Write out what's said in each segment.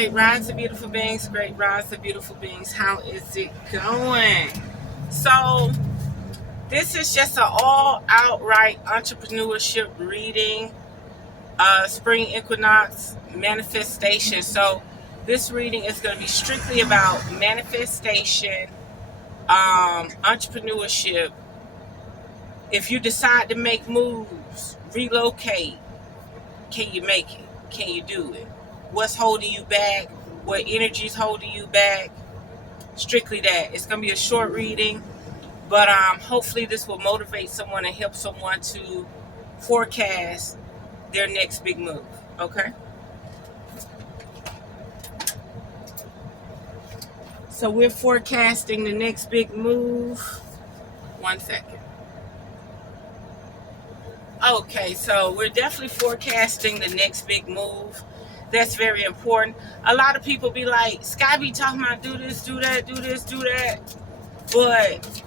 great rise of beautiful beings, great rise of beautiful beings. How is it going? So, this is just an all outright entrepreneurship reading, spring equinox manifestation. So, this reading is going to be strictly about manifestation, entrepreneurship. If you decide to make moves, relocate, can you make it? Can you do it? What's holding you back? What energy is holding you back? Strictly that. It's going to be a short reading, but hopefully this will motivate someone and help someone to forecast their next big move. Okay? So we're forecasting the next big move. 1 second. Okay, so we're definitely forecasting the next big move. That's very important. A lot of people be like, Sky be talking about do this, do that, do this, do that. But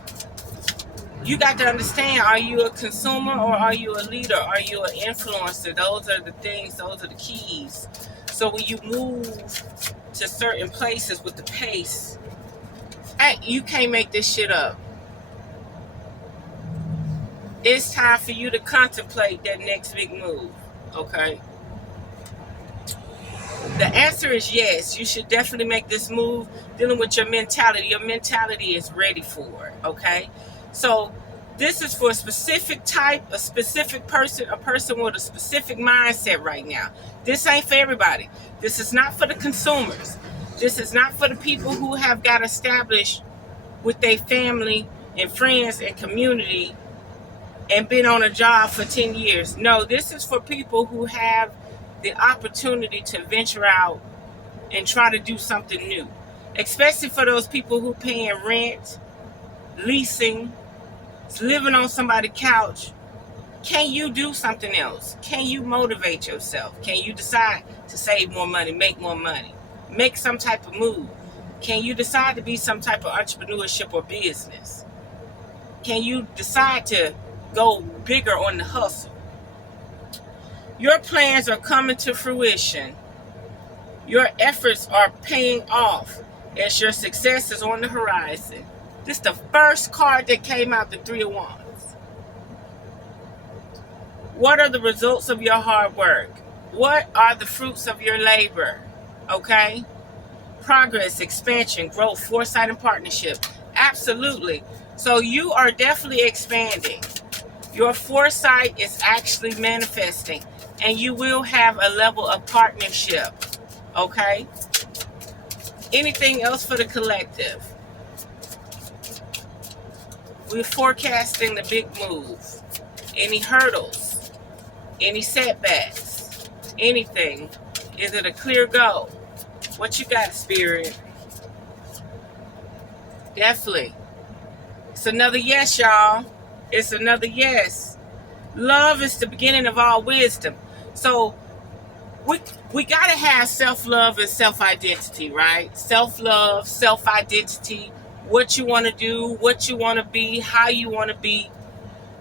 you got to understand, are you a consumer or are you a leader? Are you an influencer? Those are the things, those are the keys. So when you move to certain places with the pace, hey, you can't make this shit up. It's time for you to contemplate that next big move, okay? The answer is yes. You should definitely make this move dealing with your mentality. Your mentality is ready for it, okay? So this is for a specific type, a specific person, a person with a specific mindset right now. This ain't for everybody. This is not for the consumers. This is not for the people who have got established with their family and friends and community and been on a job for 10 years. No, this is for people who have the opportunity to venture out and try to do something new. Especially for those people who paying rent, leasing, living on somebody's couch. Can you do something else? Can you motivate yourself? Can you decide to save more money, make more money, make some type of move? Can you decide to be some type of entrepreneurship or business? Can you decide to go bigger on the hustle? Your plans are coming to fruition. Your efforts are paying off as your success is on the horizon. This is the first card that came out, the Three of Wands. What are the results of your hard work? What are the fruits of your labor? Okay? Progress, expansion, growth, foresight, and partnership. Absolutely. So you are definitely expanding. Your foresight is actually manifesting, and you will have a level of partnership, okay? Anything else for the collective? We're forecasting the big move. Any hurdles? Any setbacks? Anything? Is it a clear go? What you got, Spirit? Definitely. It's another yes, y'all. It's another yes. Love is the beginning of all wisdom. So we got to have self-love and self-identity, right? Self-love, self-identity, what you want to do, what you want to be, how you want to be.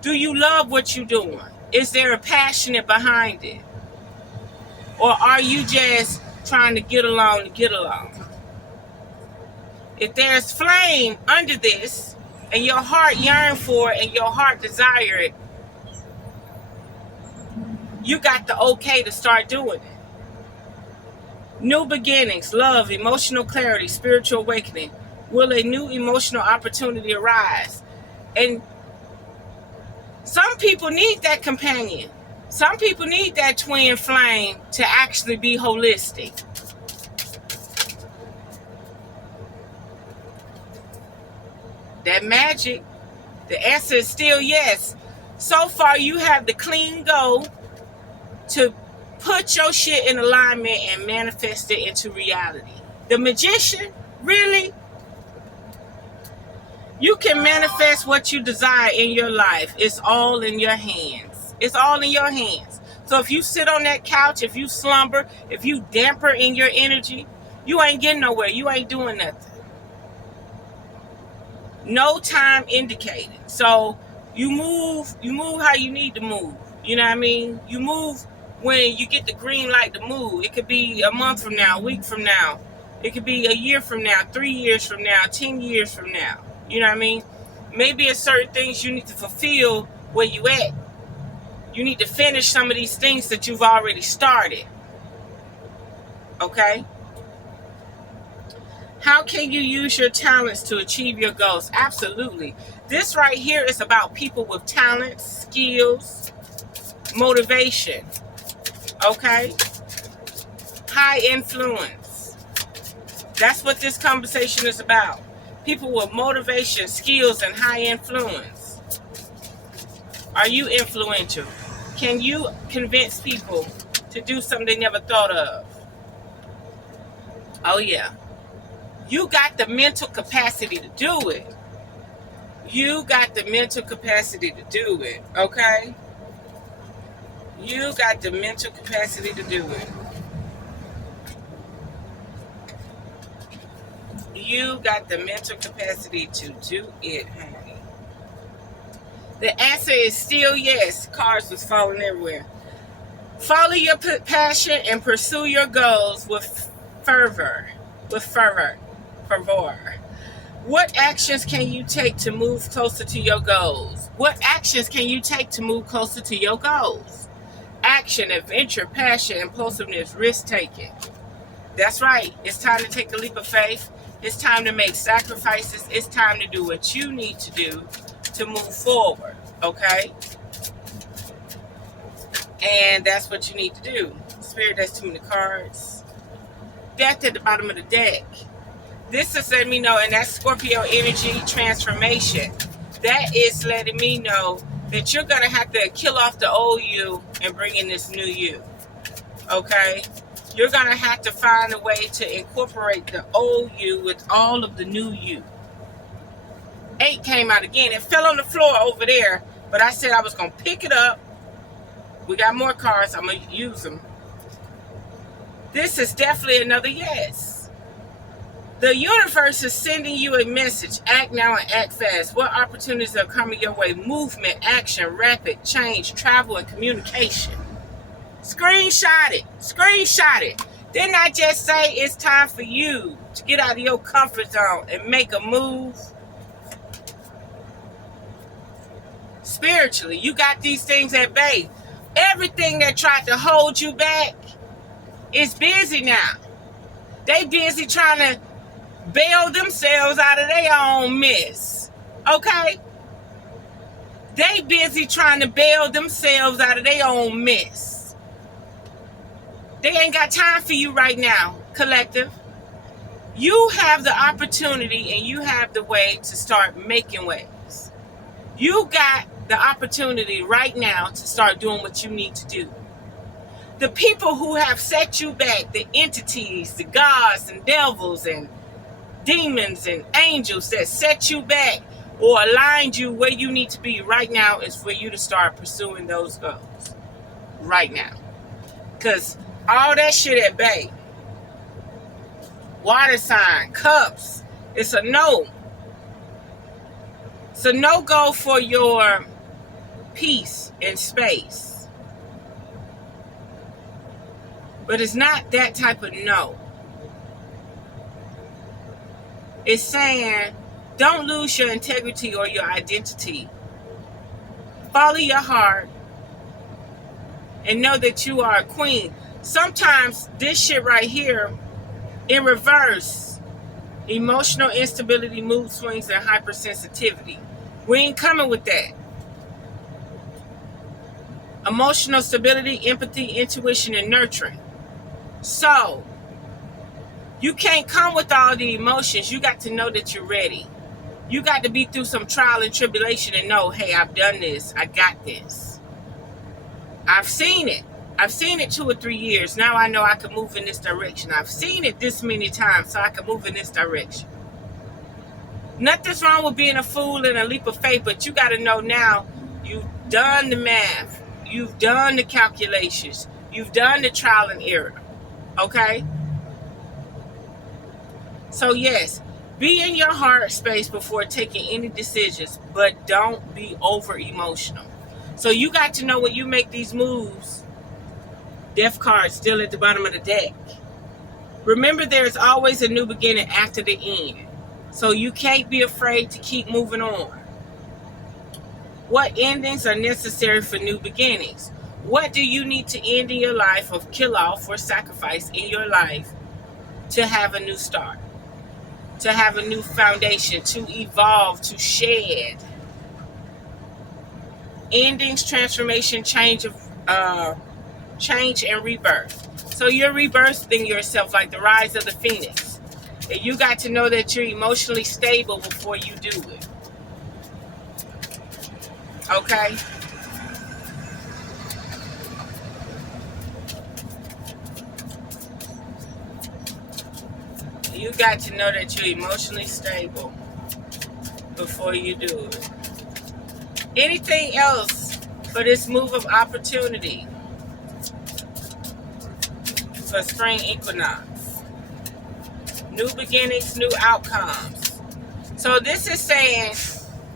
Do you love what you're doing? Is there a passion behind it? Or are you just trying to get along to get along? If there's flame under this, and your heart yearns for it, and your heart desire it, you got the okay to start doing it. New beginnings, love, emotional clarity, spiritual awakening. Will a new emotional opportunity arise? And some people need that companion. Some people need that twin flame to actually be holistic. That magic, the answer is still yes. So far, you have the clean go to put your shit in alignment and manifest it into reality. The magician, really? You can manifest what you desire in your life. It's all in your hands. It's all in your hands. So if you sit on that couch, if you slumber, if you damper in your energy, you ain't getting nowhere. You ain't doing nothing. No time indicated. So you move how you need to move. You know what I mean? You move when you get the green light to move. It could be a month from now, a week from now. It could be a year from now, 3 years from now, 10 years from now. You know what I mean? Maybe it's certain things you need to fulfill where you at. You need to finish some of these things that you've already started. Okay? How can you use your talents to achieve your goals? Absolutely. This right here is about people with talents, skills, motivation. Okay? High influence. That's what this conversation is about. People with motivation, skills, and high influence. Are you influential? Can you convince people to do something they never thought of? Oh, yeah. You got the mental capacity to do it. You got the mental capacity to do it, okay? You got the mental capacity to do it. You got the mental capacity to do it, honey. The answer is still yes. Cars was falling everywhere. Follow your passion and pursue your goals with fervor. What actions can you take to move closer to your goals? What actions can you take to move closer to your goals? Action, adventure, passion, impulsiveness, risk-taking. That's right. It's time to take a leap of faith. It's time to make sacrifices. It's time to do what you need to do to move forward, okay? And that's what you need to do. Spirit, that's too many cards. Death at the bottom of the deck. This is letting me know, and that's Scorpio energy transformation. That is letting me know that you're going to have to kill off the old you and bring in this new you, okay? You're going to have to find a way to incorporate the old you with all of the new you. 8 came out again. It fell on the floor over there, but I said I was going to pick it up. We got more cards. I'm going to use them. This is definitely another yes. The universe is sending you a message. Act now and act fast. What opportunities are coming your way? Movement, action, rapid change, travel, and communication. Screenshot it. Screenshot it. Didn't I just say it's time for you to get out of your comfort zone and make a move? Spiritually, you got these things at bay. Everything that tried to hold you back is busy now. They busy trying to bail themselves out of their own mess. Okay? They busy trying to bail themselves out of their own mess. They ain't got time for you right now, collective. You have the opportunity and you have the way to start making waves. You got the opportunity right now to start doing what you need to do. The people who have set you back, the entities, the gods and devils and demons and angels that set you back or aligned you where you need to be right now, is for you to start pursuing those goals right now. Because all that shit at bay, water sign, cups, it's a no. It's a no-go for your peace and space. But it's not that type of no. It's saying, don't lose your integrity or your identity. Follow your heart and know that you are a queen. Sometimes this shit right here, in reverse, emotional instability, mood swings, and hypersensitivity. We ain't coming with that. Emotional stability, empathy, intuition, and nurturing. So, you can't come with all the emotions. You got to know that you're ready. You got to be through some trial and tribulation and know, hey, I've done this. I got this. I've seen it. I've seen it 2 or 3 years. Now I know I can move in this direction. I've seen it this many times, so I can move in this direction. Nothing's wrong with being a fool and a leap of faith, but you got to know now you've done the math. You've done the calculations. You've done the trial and error. Okay? So yes, be in your heart space before taking any decisions, but don't be over emotional. So you got to know when you make these moves, Death card still at the bottom of the deck. Remember, there's always a new beginning after the end. So you can't be afraid to keep moving on. What endings are necessary for new beginnings? What do you need to end in your life, or kill off or sacrifice in your life to have a new start? To have a new foundation, to evolve, to shed. Endings, transformation, change and rebirth. So you're rebirthing yourself like the rise of the phoenix. And you got to know that you're emotionally stable before you do it. Okay? You got to know that you're emotionally stable before you do it. Anything else for this move of opportunity for spring equinox? New beginnings, new outcomes. So this is saying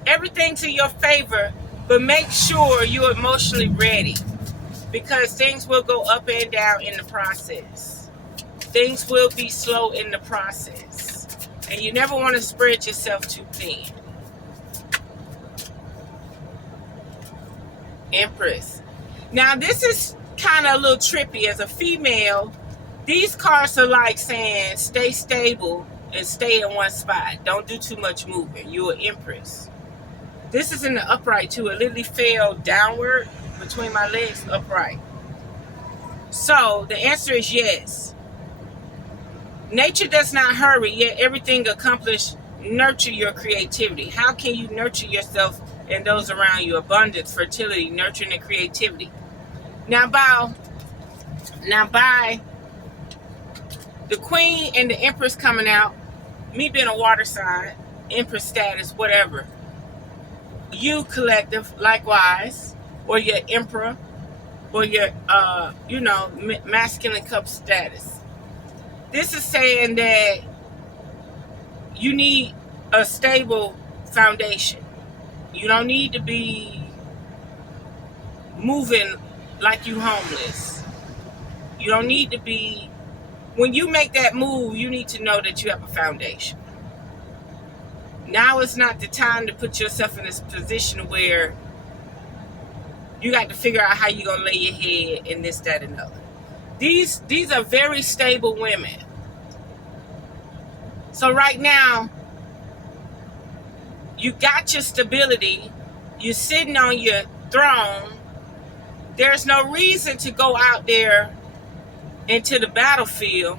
everything to your favor, but make sure you're emotionally ready, because things will go up and down in the process. Things will be slow in the process. And you never want to spread yourself too thin. Empress. Now this is kind of a little trippy. As a female, these cards are like saying stay stable and stay in one spot. Don't do too much moving. You're an Empress. This is in the upright too. It literally fell downward between my legs, upright. So the answer is yes. Nature does not hurry, yet everything accomplished. Nurture your creativity. How can you nurture yourself and those around you? Abundance, fertility, nurturing, and creativity. Now by the Queen and the Empress coming out, me being a water sign, Empress status, whatever. You collective, likewise, or your Emperor, or your masculine cup status. This is saying that you need a stable foundation. You don't need to be moving like you homeless. You don't need to be, when you make that move, you need to know that you have a foundation. Now is not the time to put yourself in this position where you got to figure out how you're going to lay your head in this, that, and another. These are very stable women. So right now, you got your stability. You're sitting on your throne. There's no reason to go out there into the battlefield.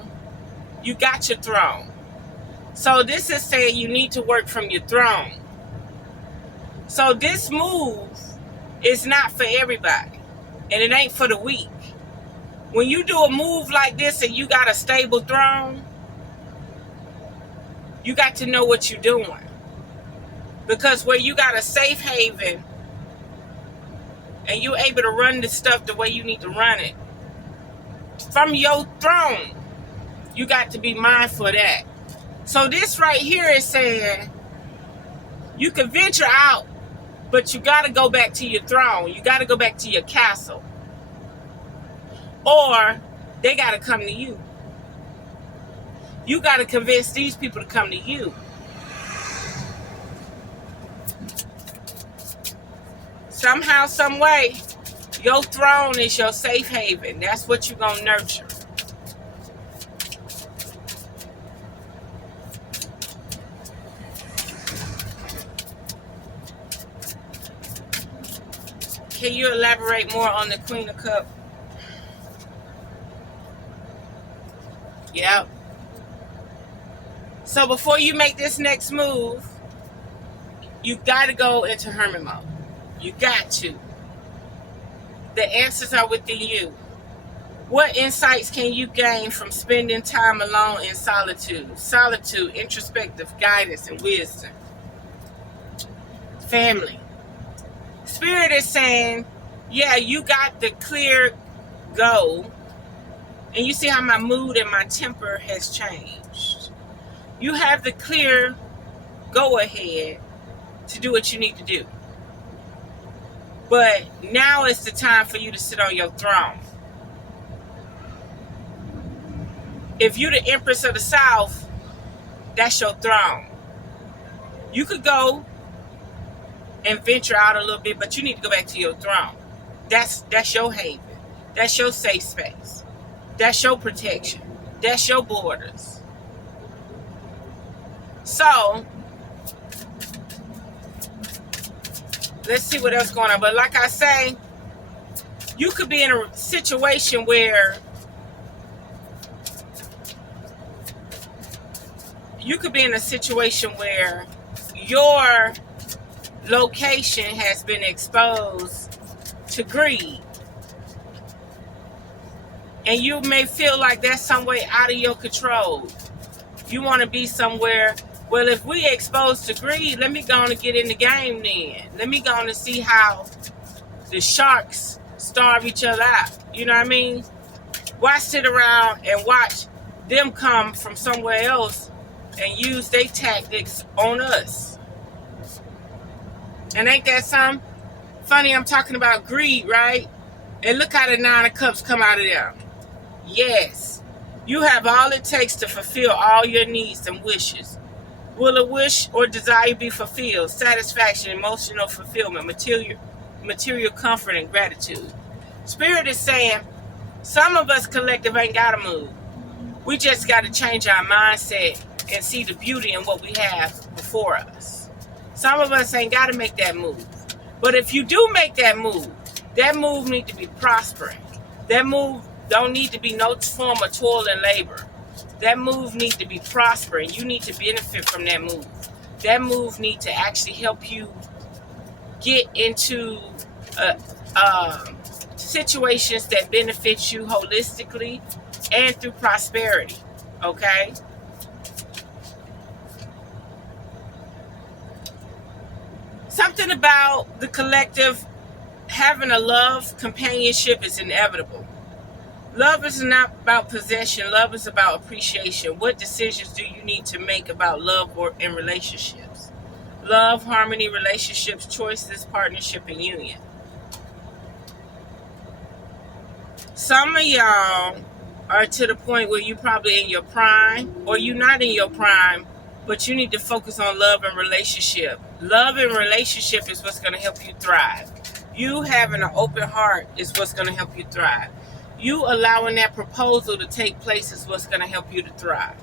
You got your throne. So this is saying you need to work from your throne. So this move is not for everybody. And it ain't for the weak. When you do a move like this and you got a stable throne, you got to know what you're doing. Because where you got a safe haven and you're able to run the stuff the way you need to run it, from your throne, you got to be mindful of that. So this right here is saying you can venture out, but you got to go back to your throne. You got to go back to your castle. Or they got to come to you. You got to convince these people to come to you. Somehow, some way, your throne is your safe haven. That's what you're going to nurture. Can you elaborate more on the Queen of Cups? Yep. So before you make this next move, you got to go into hermit mode. You got to. The answers are within you. What insights can you gain from spending time alone in solitude? Solitude, introspective, guidance, and wisdom. Family. Spirit is saying, yeah, you got the clear goal. And you see how my mood and my temper has changed. You have the clear go ahead to do what you need to do. But now is the time for you to sit on your throne. If you're the Empress of the South, that's your throne. You could go and venture out a little bit, but you need to go back to your throne. That's your haven. That's your safe space. That's your protection. That's your borders. So, let's see what else going on. But like I say, you could be in a situation where your location has been exposed to greed. And you may feel like that's some way out of your control. You want to be somewhere, well, if we exposed to greed, let me go on and get in the game then. Let me go on and see how the sharks starve each other out. You know what I mean? Why sit around and watch them come from somewhere else and use their tactics on us? And ain't that something? Funny, I'm talking about greed, right? And look how the 9 of Cups come out of there. Yes, you have all it takes to fulfill all your needs and wishes. Will a wish or desire be fulfilled? Satisfaction, emotional fulfillment, material comfort, and gratitude. Spirit is saying, some of us collective ain't got to move. We just got to change our mindset and see the beauty in what we have before us. Some of us ain't got to make that move. But if you do make that move need to be prospering. That move don't need to be no form of toil and labor. That move need to be prospering. You need to benefit from that move. That move need to actually help you get into situations that benefit you holistically and through prosperity. Okay? Something about the collective having a love companionship is inevitable. Love is not about possession. Love is about appreciation. What decisions do you need to make about love or in relationships? Love, harmony, relationships, choices, partnership, and union. Some of y'all are to the point where you're probably in your prime, or you're not in your prime, but you need to focus on love and relationship. Love and relationship is what's going to help you thrive. You having an open heart is what's going to help you thrive. You allowing that proposal to take place is what's going to help you to thrive.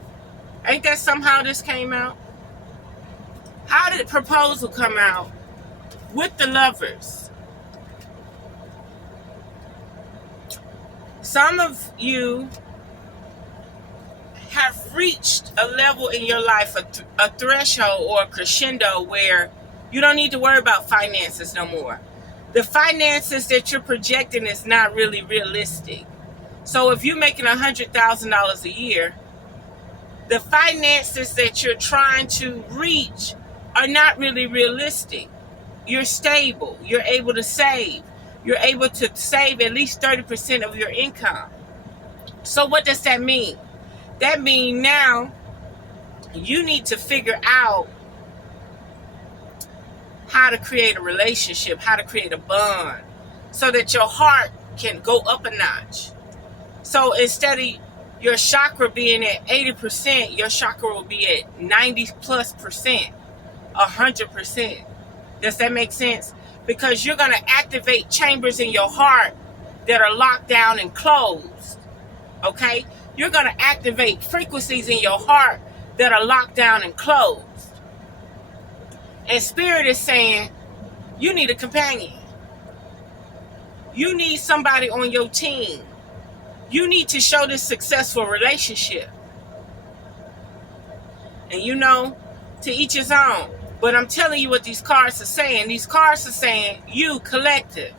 Ain't that somehow this came out? How did the proposal come out? With the lovers. Some of you have reached a level in your life, a threshold or a crescendo where you don't need to worry about finances no more. The finances that you're projecting is not really realistic. So if you're making $100,000 a year, the finances that you're trying to reach are not really realistic. You're stable. You're able to save. You're able to save at least 30% of your income. So what does that mean? That means now you need to figure out how to create a relationship, how to create a bond, so that your heart can go up a notch. So instead of your chakra being at 80%, your chakra will be at 90+%, 100%. Does that make sense? Because you're going to activate chambers in your heart that are locked down and closed. Okay? You're going to activate frequencies in your heart that are locked down and closed. And Spirit is saying, you need a companion. You need somebody on your team. You need to show this successful relationship. And you know, to each his own. But I'm telling you what these cards are saying. These cards are saying, you collective.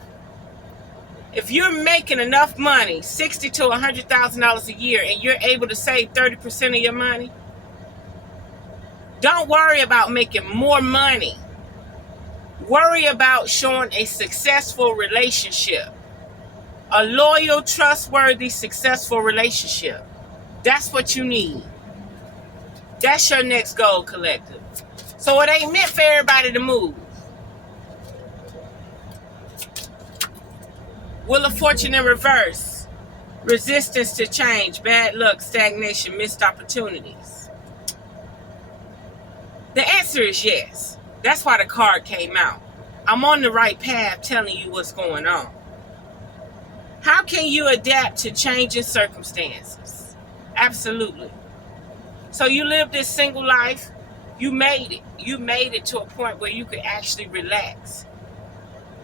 If you're making enough money, $60,000 to $100,000 a year, and you're able to save 30% of your money, don't worry about making more money. Worry about showing a successful relationship. A loyal, trustworthy, successful relationship. That's what you need. That's your next goal, collective. So it ain't meant for everybody to move. Wheel of Fortune in reverse. Resistance to change, bad luck, stagnation, missed opportunities. The answer is yes. That's why the card came out. I'm on the right path telling you what's going on. How can you adapt to changing circumstances? Absolutely. So you live this single life. You made it. You made it to a point where you could actually relax.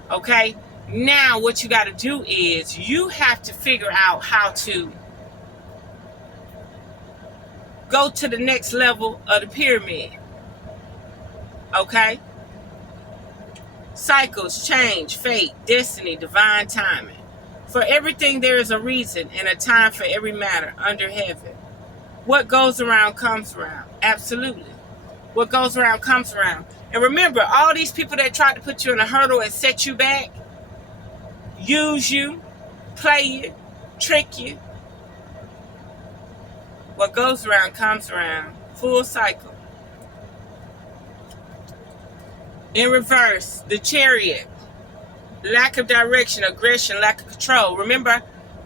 Okay? Now what you got to do is you have to figure out how to go to the next level of the pyramid. Okay? Cycles, change, fate, destiny, divine timing. For everything there is a reason and a time for every matter under heaven. What goes around comes around. Absolutely. What goes around comes around. And remember, all these people that tried to put you in a hurdle and set you back, use you, play you, trick you. What goes around comes around. Full cycle. In reverse, the Chariot. Lack of direction, aggression, lack of control. Remember,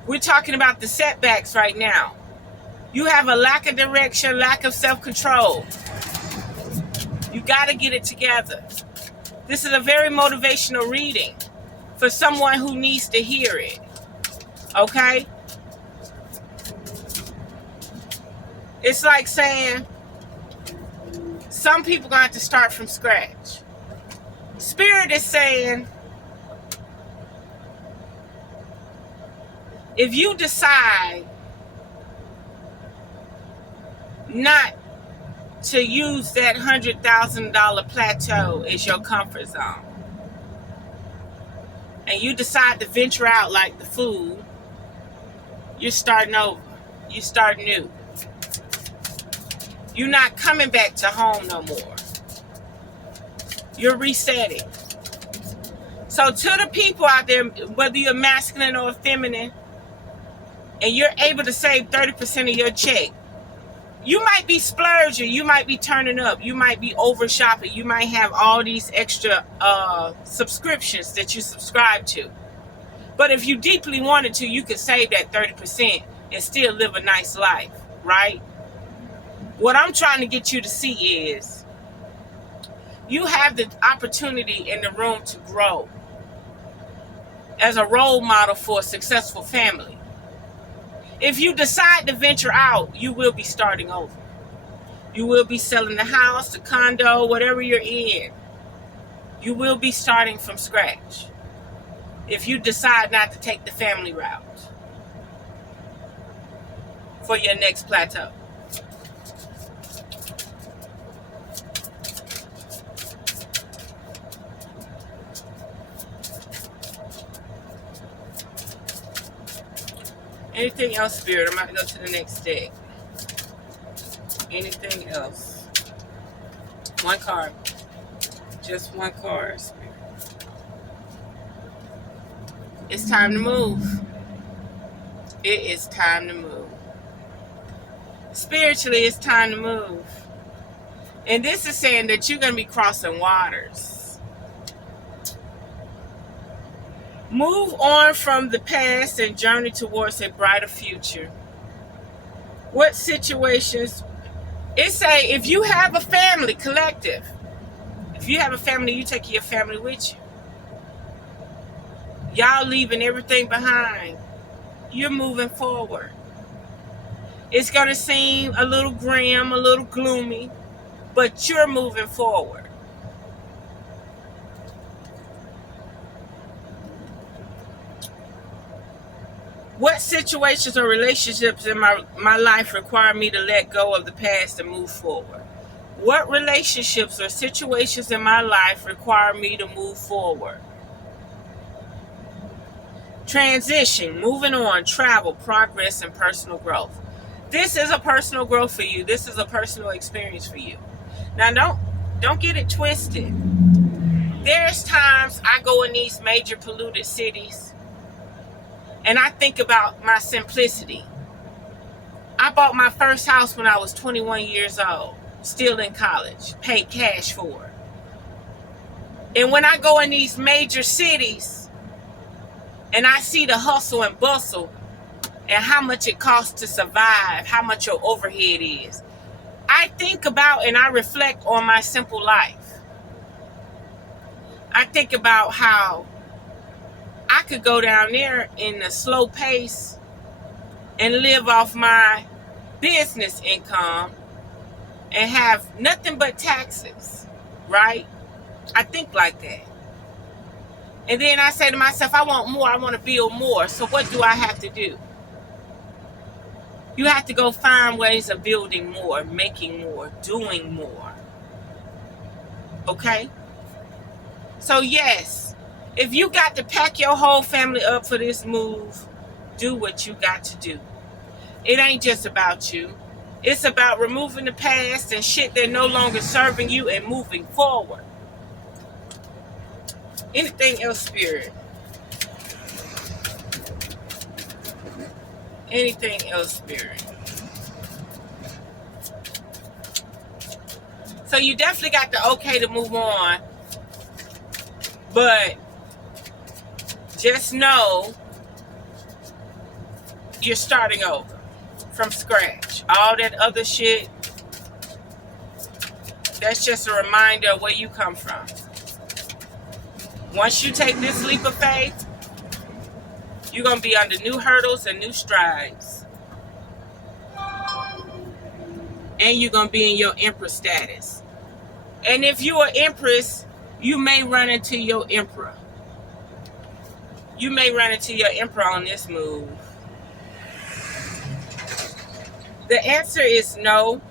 we're talking about the setbacks right now. You have a lack of direction, lack of self-control. You got to get it together. This is a very motivational reading for someone who needs to hear it. Okay? It's like saying, some people going to have to start from scratch. Spirit is saying, if you decide not to use that $100,000 plateau as your comfort zone, and you decide to venture out like the fool, you're starting over. You start new. You're not coming back to home no more. You're resetting. So to the people out there, whether you're masculine or feminine, and you're able to save 30% of your check, you might be splurging, you might be turning up, you might be over shopping, you might have all these extra subscriptions that you subscribe to. But if you deeply wanted to, you could save that 30% and still live a nice life, right? What I'm trying to get you to see is you have the opportunity and the room to grow as a role model for a successful family. If you decide to venture out, you will be starting over. You will be selling the house, the condo, whatever you're in. You will be starting from scratch if you decide not to take the family route for your next plateau. Anything else, Spirit? I'm about to go to the next deck. Anything else? One card. Just one card, Spirit. It's time to move. It is time to move. Spiritually, it's time to move. And this is saying that you're going to be crossing waters. Move on from the past and journey towards a brighter future. What situations? It say if you have a family, collective. If you have a family, you take your family with you. Y'all leaving everything behind. You're moving forward. It's going to seem a little grim, a little gloomy, but you're moving forward. What situations or relationships in my life require me to let go of the past and move forward? What relationships or situations in my life require me to move forward? Transition, moving on, travel, progress, and personal growth. This is a personal growth for you. This is a personal experience for you. Now, don't get it twisted. There's times I go in these major polluted cities and I think about my simplicity. I bought my first house when I was 21 years old, still in college, paid cash for it. And when I go in these major cities and I see the hustle and bustle, and how much it costs to survive, how much your overhead is. I think about and I reflect on my simple life. I think about how I could go down there in a slow pace and live off my business income and have nothing but taxes, right? I think like that. And then I say to myself, I want more, I want to build more. So what do I have to do? You have to go find ways of building more, making more, doing more. Okay? So yes, if you got to pack your whole family up for this move, do what you got to do. It ain't just about you. It's about removing the past and shit that no longer serving you and moving forward. Anything else, Spirit? Anything else, Spirit? So you definitely got the okay to move on. But just know you're starting over from scratch. All that other shit, that's just a reminder of where you come from. Once you take this leap of faith, you're going to be under new hurdles and new strides. And you're going to be in your empress status. And if you're an empress, you may run into your emperor. You may run into your emperor on this move. The answer is no.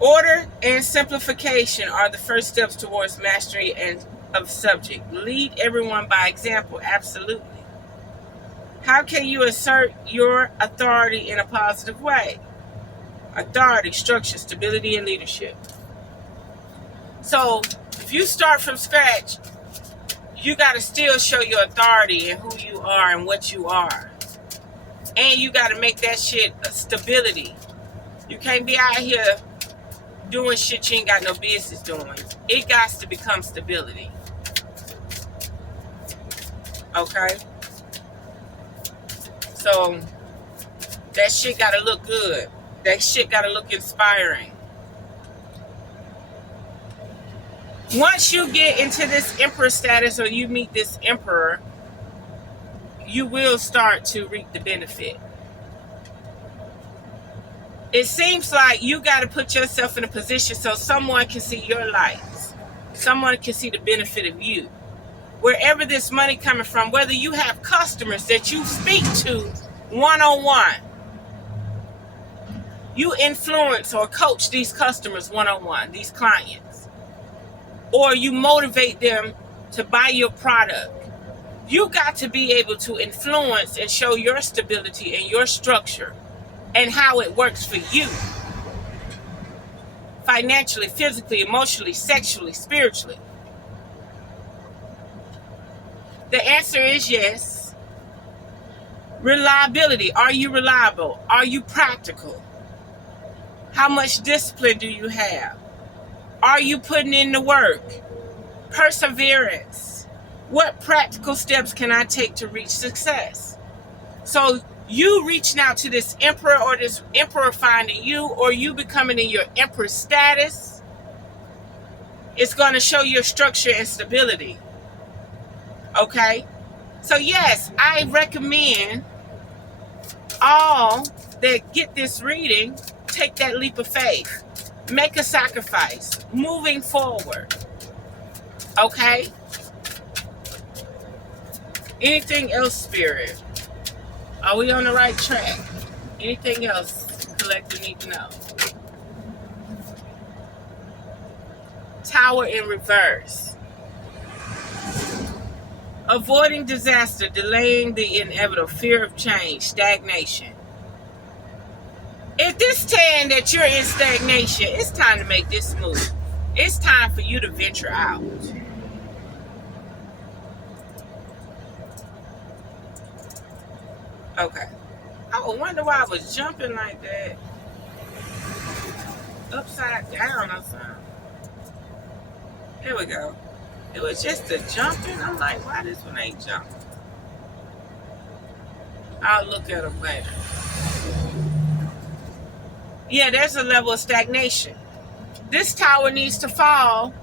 Order and simplification are the first steps towards mastery and of subject. Lead everyone by example, absolutely. How can you assert your authority in a positive way? Authority, structure, stability, and leadership. So, if you start from scratch, you got to still show your authority and who you are and what you are. And you got to make that shit a stability. You can't be out here doing shit you ain't got no business doing. It got to become stability. Okay? So, that shit got to look good. That shit got to look inspiring. Once you get into this emperor status or you meet this emperor, you will start to reap the benefit. It seems like you got to put yourself in a position so someone can see your lights. Someone can see the benefit of you. Wherever this money coming from, whether you have customers that you speak to one-on-one, you influence or coach these customers one-on-one, these clients, or you motivate them to buy your product. You got to be able to influence and show your stability and your structure and how it works for you. Financially, physically, emotionally, sexually, spiritually. The answer is yes. Reliability. Are you reliable? Are you practical? How much discipline do you have? Are you putting in the work? Perseverance. What practical steps can I take to reach success? So you reaching out to this emperor or this emperor finding you or you becoming in your emperor status, it's going to show your structure and stability. Okay? So yes, I recommend all that get this reading, take that leap of faith. Make a sacrifice. Moving forward. Okay? Anything else, Spirit? Are we on the right track? Anything else collective need to know? Tower in reverse. Avoiding disaster, delaying the inevitable, fear of change, stagnation. If this saying that you're in stagnation, it's time to make this move. It's time for you to venture out. Okay. I wonder why I was jumping like that. Upside down or something. Here we go. It was just a jumping. I'm like, why this one ain't jumping? I'll look at them later. Yeah, there's a level of stagnation. This tower needs to fall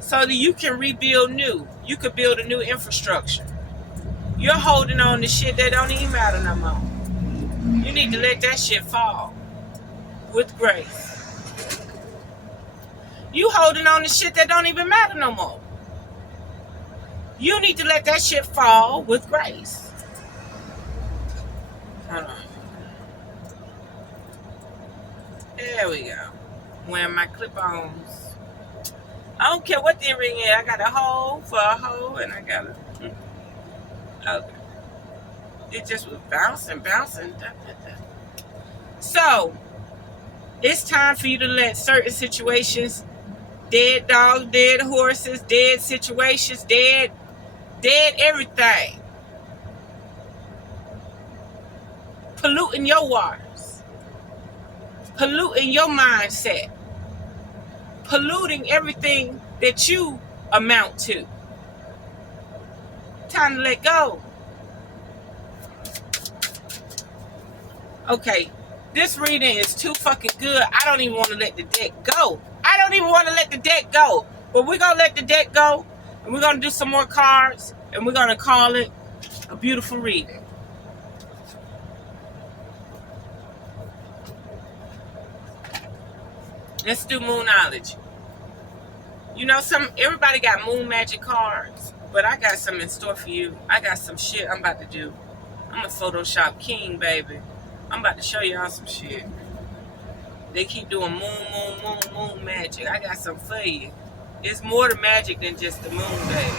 so that you can rebuild new. You could build a new infrastructure. You're holding on to shit that don't even matter no more. You need to let that shit fall with grace. You holding on to shit that don't even matter no more. You need to let that shit fall with grace. Hold on. There we go. Wearing my clip-ons. I don't care what the ring is. I got a hole for a hole, and I got a... Okay. It just was bouncing. So, it's time for you to let certain situations, dead dogs, dead horses, dead situations, dead everything, polluting your waters, polluting your mindset, polluting everything that you amount to. Time to let go. Okay, this reading is too fucking good. I don't even want to let the deck go. But we're going to let the deck go, and we're going to do some more cards, and we're going to call it a beautiful reading. Let's do Moonology. You know, everybody got moon magic cards, but I got some in store for you. I got some shit I'm about to do. I'm a Photoshop king, baby. I'm about to show y'all some shit. They keep doing moon magic. I got something for you. It's more to magic than just the moon, baby.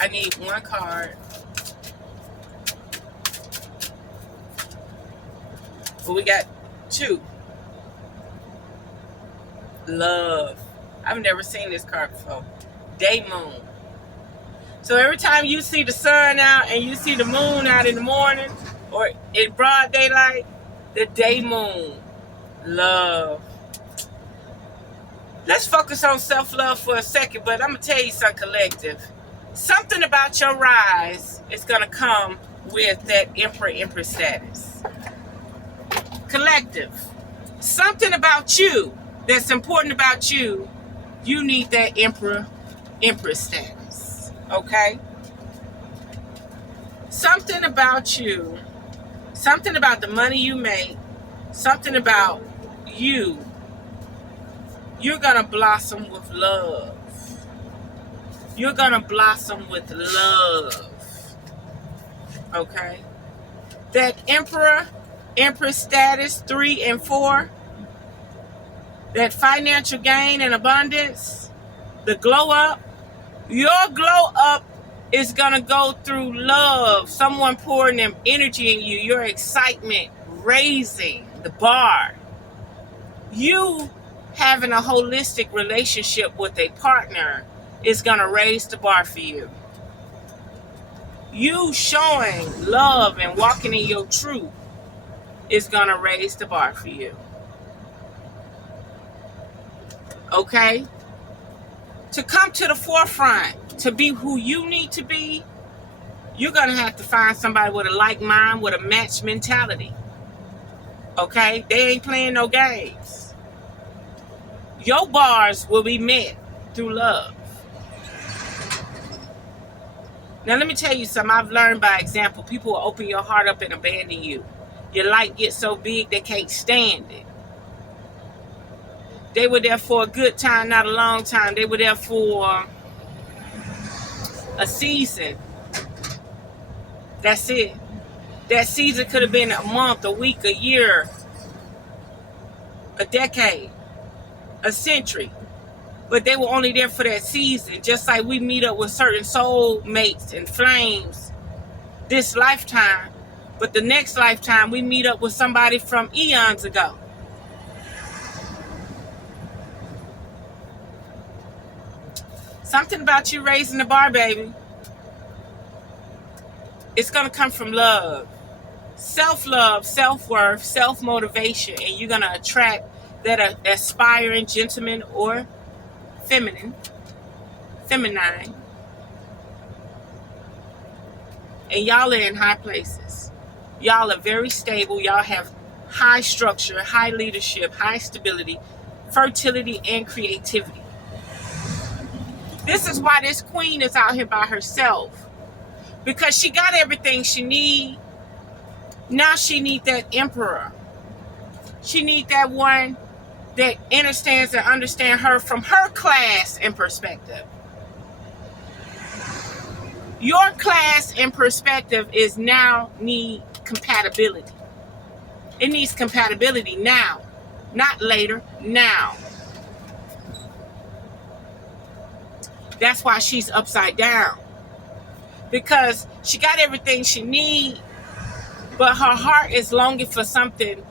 I need one card. But we got two. Love. I've never seen this card before. Day moon. So every time you see the sun out and you see the moon out in the morning or in broad daylight, the day moon. Love. Let's focus on self-love for a second, but I'm going to tell you something, collective. Something about your rise is going to come with that Emperor status. Collective. Something about you that's important about you, you need that Emperor status. Okay? Something about you, something about the money you make, something about you, you're going to blossom with love. You're going to blossom with love. Okay? That Empress status 3 and 4, that financial gain and abundance, the glow up, your glow up is going to go through love. Someone pouring them energy in you, your excitement, raising the bar. You having a holistic relationship with a partner is going to raise the bar for you. You showing love and walking in your truth is going to raise the bar for you. Okay? To come to the forefront, to be who you need to be, you're going to have to find somebody with a like mind, with a match mentality. Okay? They ain't playing no games. Your bars will be met through love. Now, let me tell you something. I've learned by example. People will open your heart up and abandon you. Your light gets so big they can't stand it. They were there for a good time, not a long time. They were there for a season. That's it. That season could have been a month, a week, a year, a decade, a century. But they were only there for that season. Just like we meet up with certain soul mates and flames this lifetime. But the next lifetime, we meet up with somebody from eons ago. Something about you raising the bar, baby. It's going to come from love. Self-love, self-worth, self-motivation. And you're going to attract that aspiring gentleman or feminine feminine, and y'all are in high places. Y'all are very stable. Y'all have high structure, high leadership, high stability, fertility, and creativity. This is why this queen is out here by herself, because she got everything she needs. Now she needs that emperor. She needs that one that understands and understands her from her class and perspective. Your class and perspective is now need compatibility. It needs compatibility now, not later, now. That's why she's upside down, because she got everything she needs, but her heart is longing for something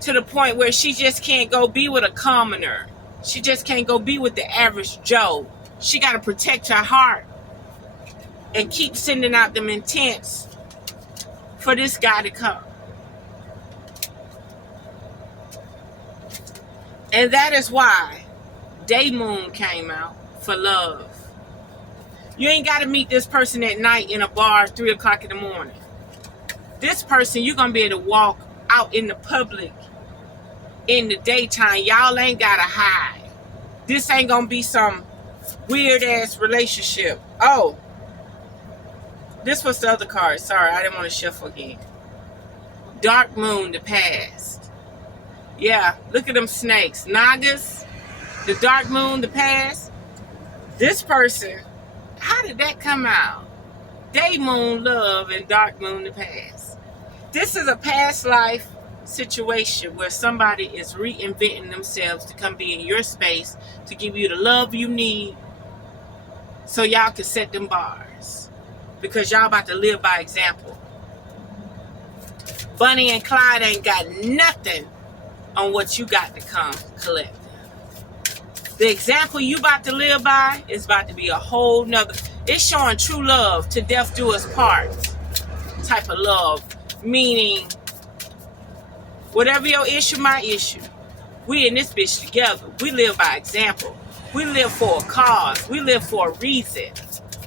to the point where she just can't go be with a commoner. She just can't go be with the average Joe. She got to protect her heart and keep sending out them intents for this guy to come. And that is why Day Moon came out, for love. You ain't got to meet this person at night in a bar at 3 o'clock in the morning. This person, you're going to be able to walk out in the public in the daytime. Y'all ain't got to hide. This ain't going to be some weird-ass relationship. Oh, this was the other card. Sorry, I didn't want to shuffle again. Dark Moon, the past. Yeah, look at them snakes. Nagas, the Dark Moon, the past. This person, how did that come out? Day Moon, love, and Dark Moon, the past. This is a past life situation where somebody is reinventing themselves to come be in your space to give you the love you need so y'all can set them bars. Because y'all about to live by example. Bonnie and Clyde ain't got nothing on what you got to come collect. The example you about to live by is about to be a whole nother. It's showing true love, to death do us part type of love. Meaning, whatever your issue, my issue. We in this bitch together. We live by example. We live for a cause. We live for a reason.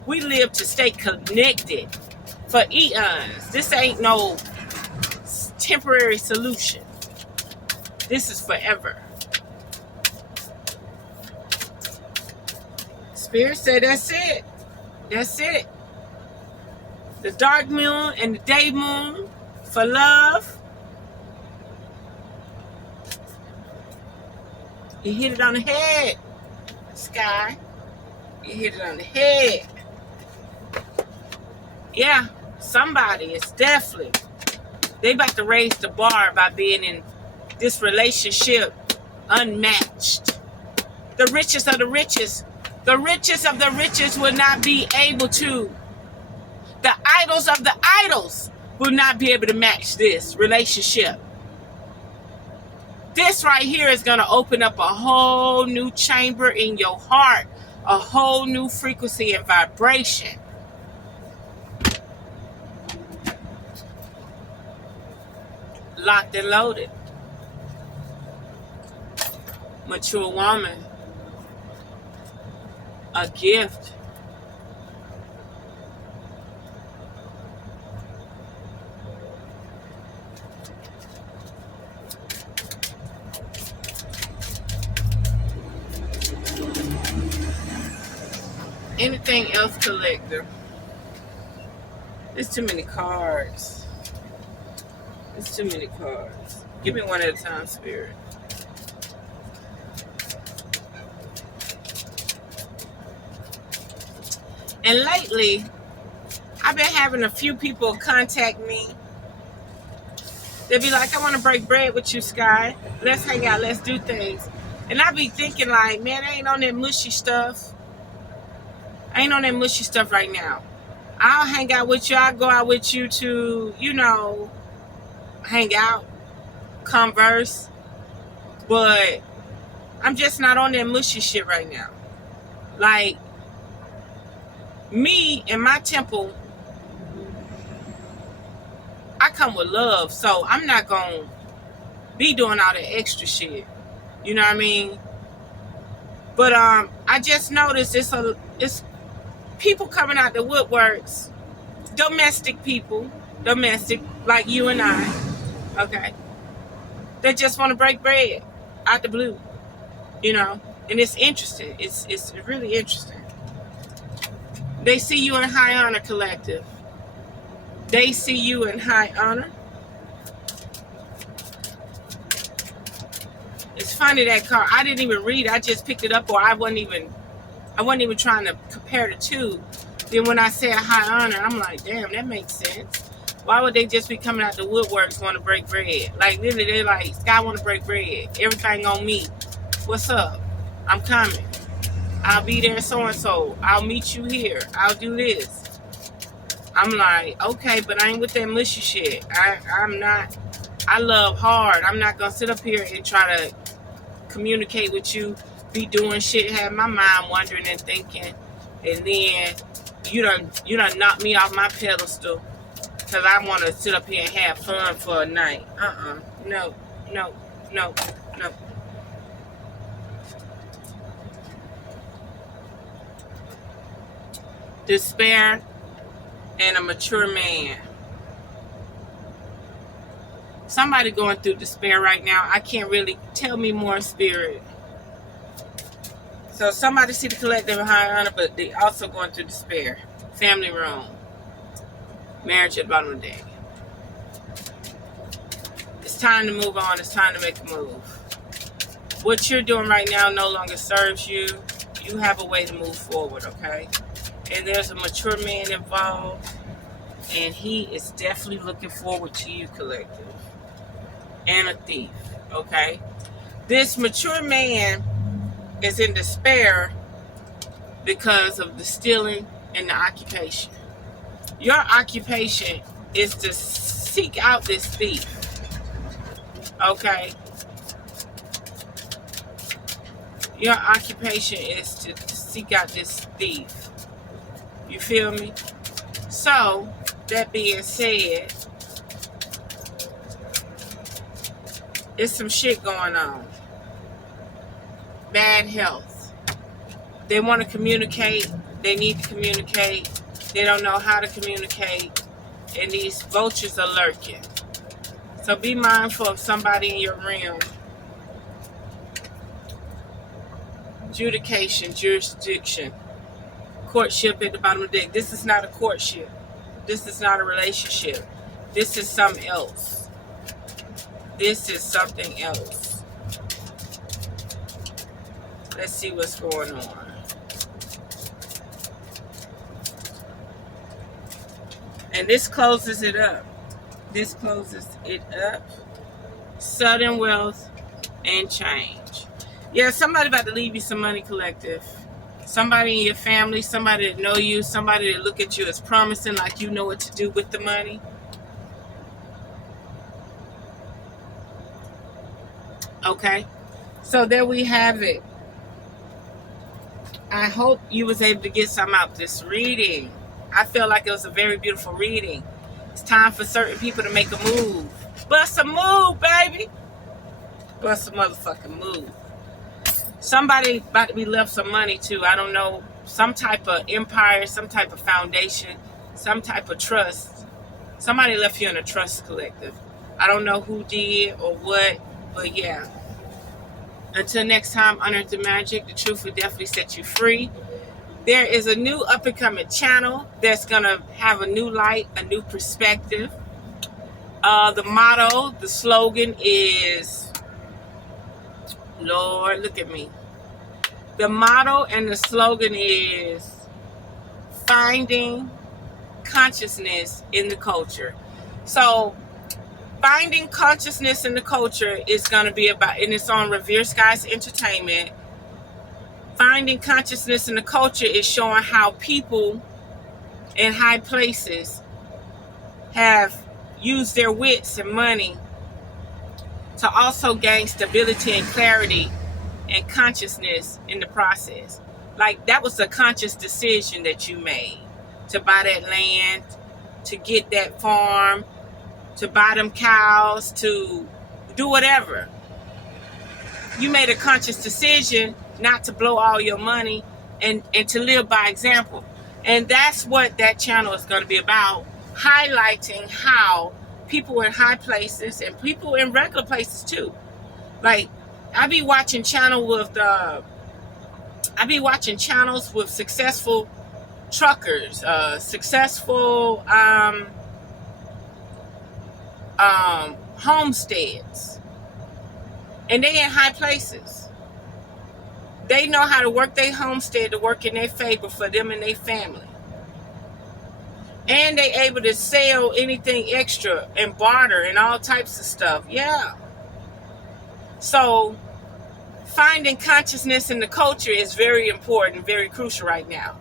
We live to stay connected for eons. This ain't no temporary solution. This is forever. Spirit said that's it. That's it. The dark moon and the day moon for love. You hit it on the head, Sky. You hit it on the head. Yeah, somebody is definitely, they about to raise the bar by being in this relationship unmatched. The richest of the richest will not be able to. The idols of the idols will not be able to match this relationship. This right here is going to open up a whole new chamber in your heart, a whole new frequency and vibration. Locked and loaded. Mature woman. A gift. Anything else, collector? There's too many cards. There's too many cards. Give me one at a time, Spirit. And lately, I've been having a few people contact me. They'll be like, I want to break bread with you, Sky. Let's hang out. Let's do things. And I be thinking like, man, I ain't on that mushy stuff. I ain't on that mushy stuff right now. I'll hang out with you. I'll go out with you to, hang out, converse. But I'm just not on that mushy shit right now. Like, me and my temple, I come with love. So I'm not going to be doing all that extra shit. You know what I mean? But I just noticed it's people coming out the woodworks, domestic people, like you and I, okay? They just want to break bread out the blue, and it's interesting. It's really interesting. They see you in high honor, collective. They see you in high honor. It's funny that card. I didn't even read it. I just picked it up, or I wasn't even trying to compare the two. Then when I said high honor, I'm like, damn, that makes sense. Why would they just be coming out the woodworks want to break bread? Like literally, they like, Sky want to break bread. Everything on me. What's up? I'm coming. I'll be there so and so. I'll meet you here. I'll do this. I'm like, okay, but I ain't with that mushy shit. I'm not. I love hard. I'm not gonna sit up here and try to communicate with you, be doing shit, have my mind wondering and thinking, and then you done knock me off my pedestal because I want to sit up here and have fun for a night. No. Despair and a mature man. Somebody going through despair right now. I can't really tell me more, spirit. So somebody see the collective in high honor, but they also going through despair. Family room. Marriage at the bottom of the deck. It's time to move on. It's time to make a move. What you're doing right now no longer serves you. You have a way to move forward, okay? And there's a mature man involved, and he is definitely looking forward to you, collective. And a thief, okay? This mature man is in despair because of the stealing and the occupation. Your occupation is to seek out this thief, okay? Your occupation is to seek out this thief. You feel me? So, that being said, there's some shit going on. Bad health. They want to communicate. They need to communicate. They don't know how to communicate. And these vultures are lurking. So be mindful of somebody in your realm. Adjudication, jurisdiction. Courtship at the bottom of the deck. This is not a courtship. This is not a relationship. This is something else. This is something else. Let's see what's going on. And this closes it up. This closes it up. Sudden wealth and change. Yeah, somebody about to leave you some money, collective. Somebody in your family, somebody that know you, somebody that look at you as promising, like you know what to do with the money. Okay, so there we have it. I hope you was able to get some out this reading. I feel like it was a very beautiful reading. It's time for certain people to make a move. Bust a move, baby. Bust a motherfucking move. Somebody about to be left some money too. I don't know. Some type of empire, some type of foundation, some type of trust. Somebody left you in a trust, collective. I don't know who did or what, but yeah. Until next time, unearth the magic. The truth will definitely set you free. There is a new up-and-coming channel that's going to have a new light, a new perspective. The motto, the slogan is, Lord, look at me. The motto and the slogan is finding consciousness in the culture. So, finding consciousness in the culture is going to be about, and it's on RevereSkye's Entertainment. Finding consciousness in the culture is showing how people in high places have used their wits and money to also gain stability and clarity and consciousness in the process. Like, that was a conscious decision that you made to buy that land, to get that farm, to buy them cows, to do whatever. You made a conscious decision not to blow all your money, and to live by example. And that's what that channel is going to be about, highlighting how people in high places and people in regular places too. Like, I be watching channels with successful truckers, successful homesteads, and they in high places. They know how to work their homestead to work in their favor for them and their family. And they able to sell anything extra and barter and all types of stuff. Yeah. So finding consciousness in the culture is very important, very crucial right now.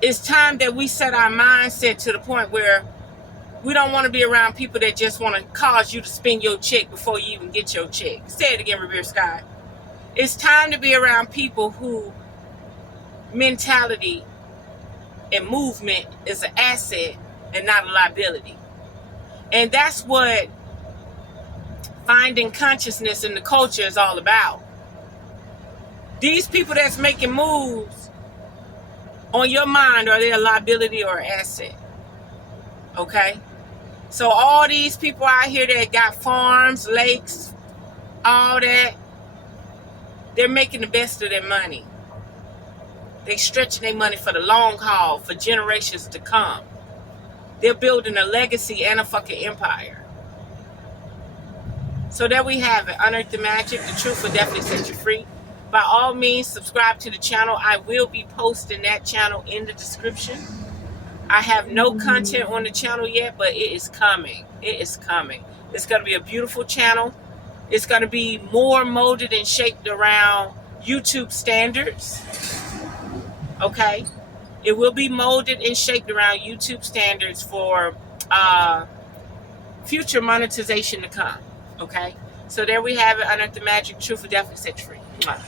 It's time that we set our mindset to the point where we don't want to be around people that just want to cause you to spend your check before you even get your check. Say it again, Revere Sky. It's time to be around people who mentality and movement is an asset and not a liability. And that's what finding consciousness in the culture is all about. These people that's making moves on your mind, are they a liability or an asset? Okay? So all these people out here that got farms, lakes, all that, they're making the best of their money. They stretching their money for the long haul, for generations to come. They're building a legacy and a fucking empire. So there we have it. Unearth the magic. The truth will definitely set you free. By all means, subscribe to the channel. I will be posting that channel in the description. I have no content on the channel yet, but it is coming. It is coming. It's going to be a beautiful channel. It's going to be more molded and shaped around YouTube standards. Okay? It will be molded and shaped around YouTube standards for future monetization to come. Okay? So there we have it. Unearth the magic. Truth will definitely set you free. Mwah.